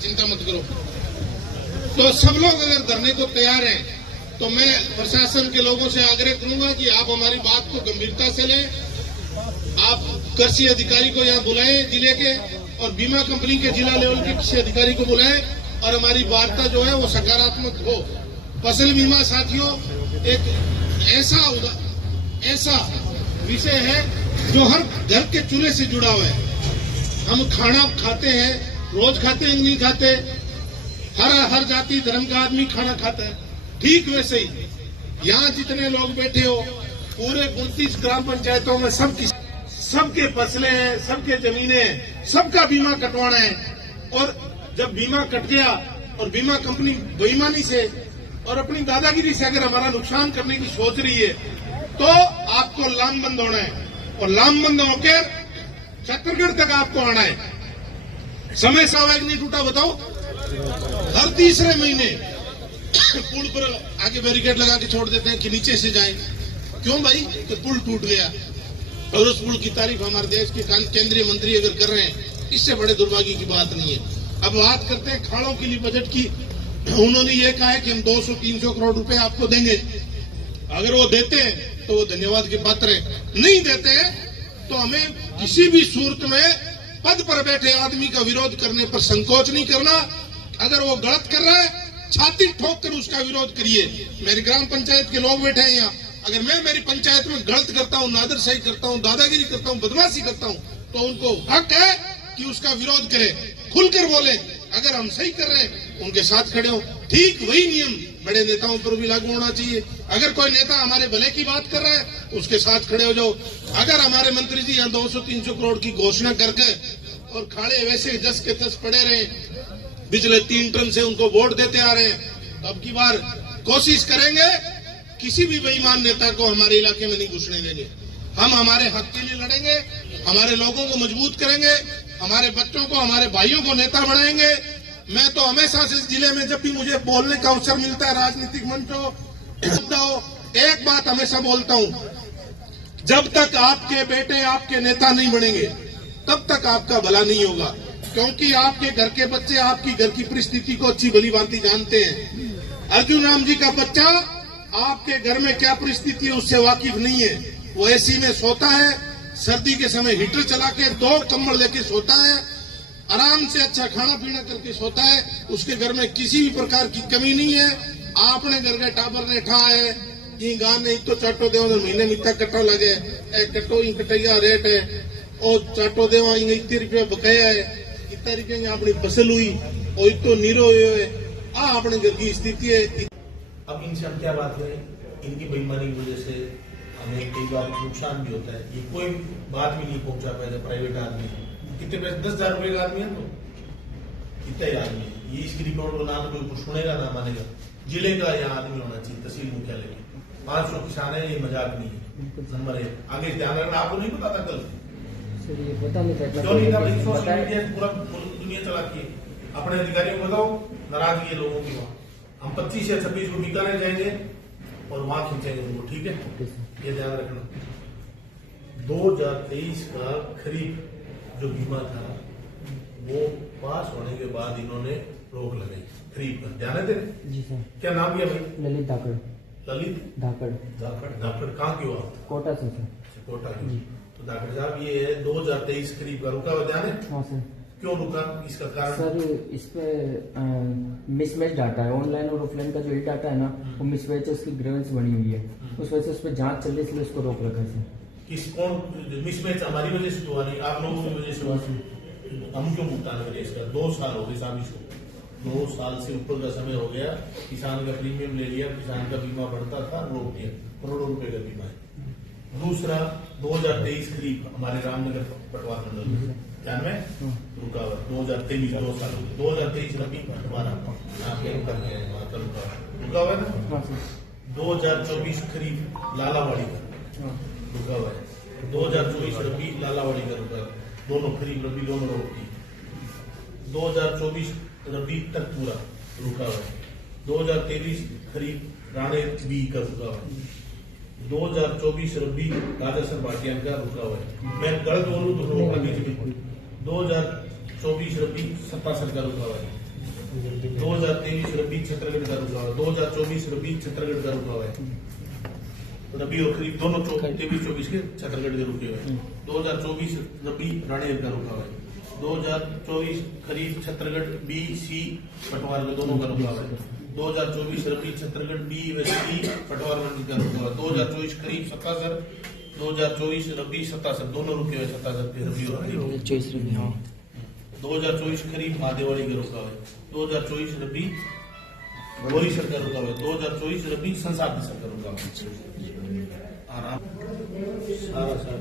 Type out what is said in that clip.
चिंता मत करो। तो सब लोग अगर धरने को तैयार हैं तो मैं प्रशासन के लोगों से आग्रह करूंगा कि आप हमारी बात को गंभीरता से लें। आप कृषि अधिकारी को यहाँ बुलाएं जिले के, और बीमा कंपनी के जिला लेवल के किसी अधिकारी को बुलाएं, और हमारी वार्ता जो है वो सकारात्मक हो। फसल बीमा साथियों एक ऐसा विषय है जो हर घर के चूल्हे से जुड़ा हुआ है। हम खाना खाते हैं, रोज खाते हैं, नहीं खाते, हर जाति धर्म का आदमी खाना खाता है। ठीक वैसे ही यहाँ जितने लोग बैठे हो, पूरे 29 ग्राम पंचायतों में सबके फसलें हैं, सबके जमीनें हैं, सबका बीमा कटवाना है। और जब बीमा कट गया और बीमा कंपनी बेईमानी से और अपनी दादागिरी से अगर हमारा नुकसान करने की सोच रही है तो आपको लामबंद होना है, और लामबंद होकर छत्तीसगढ़ तक आपको आना है। समय सावयक नहीं टूटा बताओ, हर तीसरे महीने पुल पर आगे बैरिकेड लगा के छोड़ देते हैं कि नीचे से जाएं। क्यों भाई? कि पुल टूट गया, और उस पुल की तारीफ हमारे देश के केंद्रीय मंत्री अगर कर रहे हैं, इससे बड़े दुर्भाग्य की बात नहीं है। अब बात करते हैं खाड़ों के लिए बजट की। उन्होंने ये कहा है कि हम 200-300 करोड़ रुपए आपको देंगे। अगर वो देते हैं तो वो धन्यवाद के पात्र है, नहीं देते हैं तो हमें किसी भी सूरत में पद पर बैठे आदमी का विरोध करने पर संकोच नहीं करना। अगर वो गलत कर रहा है, छाती ठोक कर उसका विरोध करिए। मेरी ग्राम पंचायत के लोग बैठे हैं यहाँ, अगर मैं मेरी पंचायत में गलत करता हूँ, नादरशाही करता हूँ, दादागिरी करता हूँ, बदमाशी करता हूँ, तो उनको हक है कि उसका विरोध करे, खुलकर बोले। अगर हम सही कर रहे हैं उनके साथ खड़े हो। ठीक वही नियम बड़े नेताओं पर भी लागू होना चाहिए। अगर कोई नेता हमारे भले की बात कर रहा है उसके साथ खड़े हो जाओ। अगर हमारे मंत्री जी यहाँ 200-300 करोड़ की घोषणा करके और खाड़े वैसे 10 के 10 पड़े रहे, पिछले 3 टर्म से उनको वोट देते आ रहे हैं, तो अब की बार कोशिश करेंगे किसी भी बेईमान नेता को हमारे इलाके में नहीं घुसने देंगे। हम हमारे हक के लिए लड़ेंगे, हमारे लोगों को मजबूत करेंगे, हमारे बच्चों को, हमारे भाइयों को नेता बनाएंगे। मैं तो हमेशा से इस जिले में जब भी मुझे बोलने का अवसर मिलता है, राजनीतिक मंच हो, एक बात हमेशा बोलता हूं, जब तक आपके बेटे आपके नेता नहीं बनेंगे तब तक आपका भला नहीं होगा। क्योंकि आपके घर के बच्चे आपकी घर की परिस्थिति को अच्छी भली भांति जानते हैं। अर्जुन राम जी का बच्चा आपके घर में क्या परिस्थिति है उससे वाकिफ नहीं है। वो एसी में सोता है, सर्दी के समय हीटर चला के 2 कंबल लेके सोता है, आराम से अच्छा खाना पीना करके सोता है। उसके घर में किसी भी प्रकार की कमी नहीं है। आपने घर के टाबर ने ठा है ये गांव ने तो चाटो देव महीने में इतना कट्टो लगे, कट्टो कटैया रेट है, और चाटो देवा 30 रुपया बकाया है, इतना रुपया अपनी फसल हुई और तो नीरो है। अपने घर की स्थिति है। अब इनसे हम क्या बात करें? इनकी बेईमानी की वजह से हमें कई बार नुकसान भी होता है। ये कोई बात भी नहीं पहुंचा पाए। प्राइवेट आदमी कितने पैसे, 10,000 रुपए का आदमी है तो कितना ही आदमी है ये, इसकी रिपोर्ट को ना तो कोई कुछ सुनेगा ना मानेगा। जिले का यहाँ आदमी होना चाहिए, तहसील मुख्यालय में 500 किसान है, ये मजाक नहीं है। नंबर 1 आगे ध्यान रखना। आपको नहीं पता था कल? पता नहीं था, क्यों नहीं था? सोशल मीडिया पूरा दुनिया चलाती है। अपने अधिकारियों को बताओ नाराजगी है लोगों की। वहां हम 25 या 26 को बीकानेर जाएंगे और वहां खींचेंगे उनको, ठीक है? ये ध्यान रखना। 2023 का खरीफ जो बीमा था वो पास होने के बाद इन्होंने रोक लगाई खरीफ पर। ध्यान है तेरे? जी सर। क्या नाम किया भाई? ललित धाकड़। ललित धाकड़। धाकड़ कहाँ की हो आप? कोटा से सर। कोटा की। तो धाकड़ साहब ये है 2023 खरीफ का रुका हुआ, ध्यान है? हाँ सर। क्यों रुका? इसका कारण सर इस पे मिसमैच डाटा है। ऑनलाइन और ऑफलाइन का जो ये डाटा है ना, वो मिसमैच है, उसकी ग्रेवेंस बनी हुई है। उस वजह से उस पर जांच चल रही है, इसलिए उसको रोक रखा है सर। किस कौन मिसमैच हमारी वजह से हुआ नहीं, आप लोगों की वजह से हुआ? हम क्यों भुगतान करें इसका? 2 साल हो गए साहब इसको, 2 साल से ऊपर का समय हो गया। किसान का प्रीमियम ले लिया, किसान का बीमा बढ़ता था, रोक दिया। करोड़ों रुपए का बीमा है। दूसरा 2023 खरीफ हमारे रामनगर पटवार मंडल में ध्यान में रुका हुआ। 2023 2 साल 2023 रबी पटवारा रुका हुआ है ना। 2024 खरीफ लालावाड़ी का रुका हुआ है। 2024 रबी लालावाड़ी का रुका, दोनों खरीफ रबी दोनों रोक दी। 2024 रबी तक पूरा रुका हुआ है। 2023 खरीफ राणे बी का रुका हुआ है। 2024 रबी राजा सर भाटियान का रुका हुआ है। मैं गलत बोलूं तो रोकना बीच में। 2023 2024 रबी 77 का रुका हुआ है। 2023 रबी छत्तीसगढ़ का रुका हुआ है। 2024 रबी छत्तीसगढ़ का रुका हुआ है। रबी और खरीफ दोनों 23-24 के छत्तीसगढ़ के रुके हुए हैं। 2024 रबी राणेर का रुका हुआ है। 2024 खरीफ छत्तीसगढ़ बी सी पटवार का दोनों का रुका हुआ है। 2024 रबी छत्तीसगढ़ बी व सी पटवार मंडी का रुका हुआ है। 2024 खरीफ 77, 2024 रबी 77 दोनों रुके हुए 77 के रबी और खरीफ। 2024 खरीफ महादेवाड़ी का रुका हुआ है। 2024 रबी बोरीसर का रुका हुआ है। 2024 रबी संसार का रुका हुआ है। आराम सारा